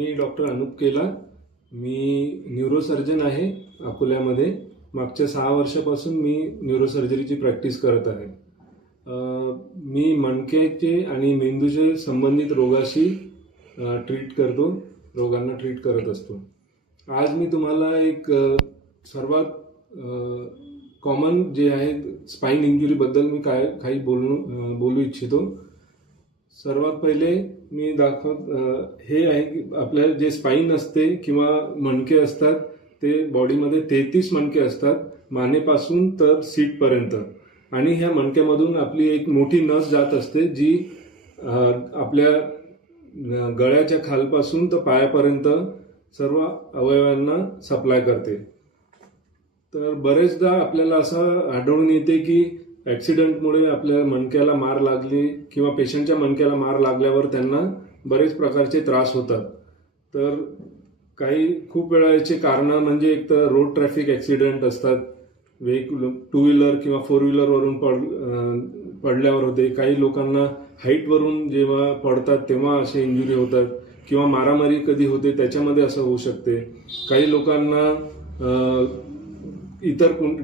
मी doctor Anup केला. मी neurosurgeon आहे अकोल्यामध्ये. मागच्या 6 वर्षापासून मी न्यूरोसर्जरीची प्रॅक्टिस करत आहे. मी मणक्याचे आणि मेंदूचे संबंधित रोगाशी रोगांना ट्रीट करत असतो. आज मी तुम्हाला एक सर्वात कॉमन जे आहे स्पाइन इंजुरीबद्दल मी काही बोलू इच्छितो. सर्वात पहिले मी हे आहे की आपल्या जे स्पाइन असते किंवा मणके असतात ते बॉडीमध्ये 33 मणके असतात, मानेपासून तर सीटपर्यंत. आणि ह्या मणक्यामधून आपली एक मोठी नस जात असते जी आपल्या गळ्याच्या खालपासून तर पायापर्यंत सर्व अवयवांना सप्लाय करते. तर बरेचदा आपल्याला असं आढळून येते की ॲक्सिडेंटमुळे आपल्या मणक्याला मार लागली किंवा पेशंटच्या मणक्याला मार लागल्यावर त्यांना बरेच प्रकारचे त्रास होतात. तर खूप वेळा याचे कारण म्हणजे एक तर रोड ट्रॅफिक ॲक्सिडेंट असतात, टू व्हीलर किंवा 4 व्हीलरवरून पडल्यावर होते. काही लोकांना हाईटवरून जेव्हा पडतात तेव्हा असे इंजुरी होतात, किंवा मारामारी कधी होते त्याच्यामध्ये असं होऊ शकते. काही लोकांना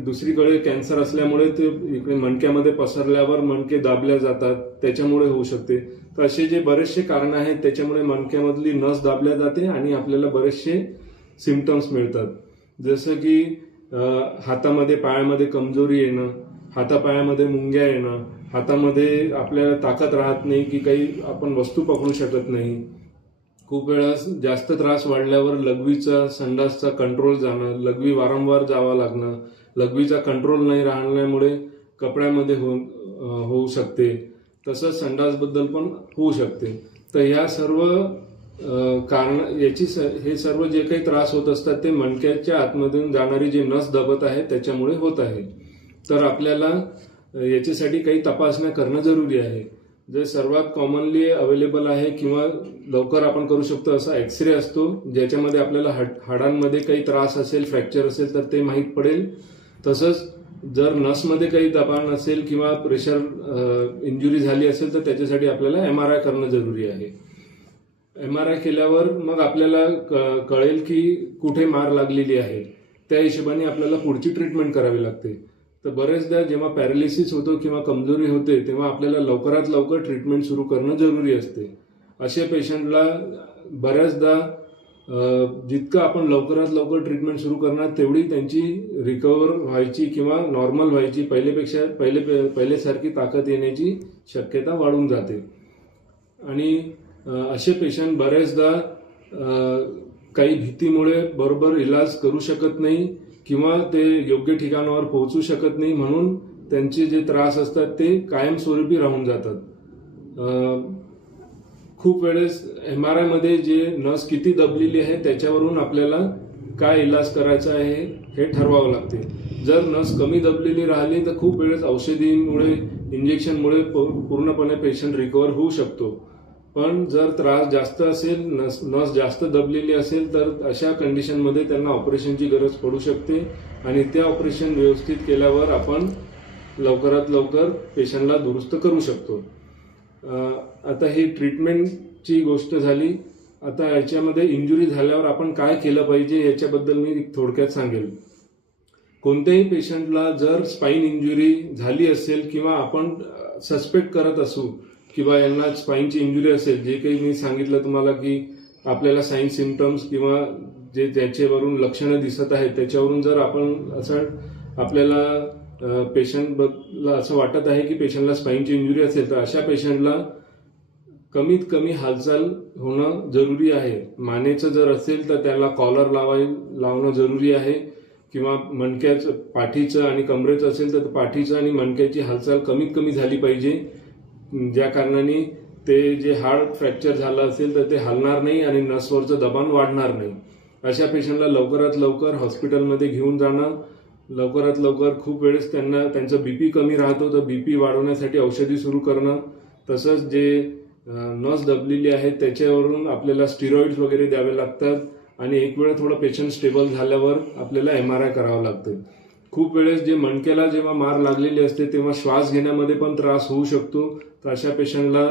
दुसरीकडे कॅन्सर असल्यामुळे ते इकडे मणक्यामध्ये पसरल्यावर मणके दाबल्या जातात, त्याच्यामुळे होऊ शकते. तर असे जे बरेचसे कारण आहेत त्याच्यामुळे मणक्यामधली नस दाबल्या जाते आणि आपल्याला बरेचसे सिम्पटम्स मिळतात. जसं की हातामध्ये पायामध्ये कमजोरी येणं, हातापायामध्ये मुंग्या येणं, हातामध्ये आपल्याला ताकद राहत नाही की काही आपण वस्तू पकडू शकत नाही. खूप वेळा जास्त त्रास वाढल्यावर लघवीचा संडासचा कंट्रोल जाणं, लघवी वारंवार जावं लागणं, लघवीचा कंट्रोल नाही राहण्यामुळे कपड्यामध्ये होऊ शकते. तसंच संडासबद्दल पण होऊ शकते. तर ह्या सर्व हे सर्व जे काही त्रास होत असतात ते मणक्याच्या आतमधून जाणारी जी नस दबत आहे त्याच्यामुळे होत आहे. तर आपल्याला याच्यासाठी काही तपासण्या करणं जरुरी आहे. जे सर्वात कॉमनली अवेलेबल आहे किंवा लवकर आपण करू शकतो असा एक्सरे असतो, ज्याच्यामध्ये आपल्याला हाडांमध्ये काही त्रास असेल, फ्रॅक्चर असेल तर ते माहीत पडेल. तसंच जर नसमध्ये काही दबाण असेल किंवा प्रेशर इंजुरी झाली असेल तर त्याच्यासाठी आपल्याला MRI करणं जरुरी आहे. MRI केल्यावर मग आपल्याला कळेल की कुठे मार लागलेली आहे. त्या हिशोबाने आपल्याला पुढची ट्रीटमेंट करावी लागते. तर बरेचदा जेव्हा पॅरालिसिस होतो किंवा कमजोरी होते तेव्हा आपल्याला लवकरात लवकर ट्रीटमेंट सुरू करणं जरुरी असते. अशा पेशंटला बऱ्याचदा जितकं आपण लवकरात लवकर ट्रीटमेंट सुरू करणार तेवढी त्यांची रिकव्हर व्हायची किंवा नॉर्मल व्हायची पहिल्यासारखी ताकद येण्याची शक्यता वाढून जाते. आणि असे पेशंट बऱ्याचदा काही भीतीमुळे बरोबर इलाज करू शकत नाही किंवा ते योग्य ठिकाणावर पोहोचू शकत नाही, म्हणून त्यांचे जे त्रास असतात ते कायमस्वरूपी राहून जातात. खूप वेळेस MRI मध्ये जे नस किती दबलेली आहे त्याच्यावरून आपल्याला काय इलाज करायचा आहे हे ठरवावं लागते. जर नस कमी दबलेली राहिली तर खूप वेळेस औषधीमुळे, इंजेक्शनमुळे पूर्णपणे पेशंट रिकव्हर होऊ शकतो. पण जर त्रास जास्त असेल, नस जास्त दबलेली असेल तर अशा कंडिशनमध्ये त्यांना ऑपरेशनची गरज पडू शकते. आणि ते ऑपरेशन व्यवस्थित केल्यावर आपण लवकरात लवकर पेशंटला दुरुस्त करू शकतो. आता ही ट्रीटमेंटची गोष्ट झाली. आता याच्यामध्ये इंजुरी झाल्यावर आपण काय केलं पाहिजे याच्याबद्दल मी थोडक्यात सांगेल. कोणत्याही पेशंटला जर स्पाइन इंजुरी झाली असेल किंवा आपण सस्पेक्ट करत असू किंवा यांना स्पाइनची इंजुरी असेल, जे काही मी सांगितलं तुम्हाला की आपल्याला साइन सिम्पटम्स किंवा जे त्याच्यावरून लक्षणं दिसत आहेत त्याच्यावरून जर आपण आपल्याला पेशंटला असं वाटत आहे की पेशंटला स्पाइनची इंजुरी असेल तर अशा पेशंटला कमीत कमी हालचाल होणं जरुरी आहे. मानेचं जर असेल तर त्याला कॉलर लावणं जरुरी आहे, किंवा मणक्याचं, पाठीचं आणि कमरेचं असेल तर पाठीचं आणि मणक्याची हालचाल कमीत कमी झाली पाहिजे, ज्या कारणाने ते जे हाड फ्रॅक्चर झालं असेल तर ते हलणार नाही आणि नसवरचं दबाण वाढणार नाही. अशा पेशंटला लवकरात लवकर हॉस्पिटलमध्ये घेऊन जाणं, लवकरात लवकर खूप वेळेस त्यांचं BP कमी राहतो तर BP वाढवण्यासाठी औषधी सुरू करणं. तसंच जे नस दबलेली आहे त्याच्यावरून आपल्याला स्टिरॉइड्स वगैरे द्यावे लागतात. आणि एक वेळ थोडं पेशंट स्टेबल झाल्यावर आपल्याला MRI करावं लागतं. खूप वेळेस जे मणक्याला जेव्हा मार लागलेली असते तेव्हा श्वास घेण्यामध्ये पण त्रास होऊ शकतो. तर अशा पेशंटला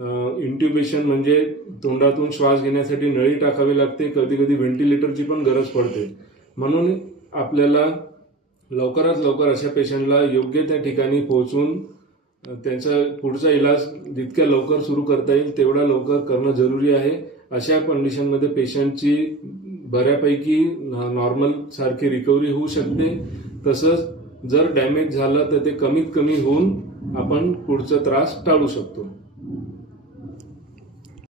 इंट्युबेशन म्हणजे तोंडातून श्वास घेण्यासाठी नळी टाकावी लागते, कधी कधी व्हेंटिलेटरची पण गरज पडते. म्हणून आपल्याला लवकरात लवकर अशा पेशंटला योग्य त्या ठिकाणी पोहोचून त्यांचा पुढचा इलाज जितक्या लवकर सुरू करता येईल तेवढा लवकर करणं जरुरी आहे. अशा कंडिशनमध्ये पेशंटची बऱ्यापैकी नॉर्मल सारखी रिकव्हरी होऊ शकते. तसंच जर डॅमेज झालं तर ते कमीत कमी होऊन आपण पुढचा त्रास टाळू शकतो.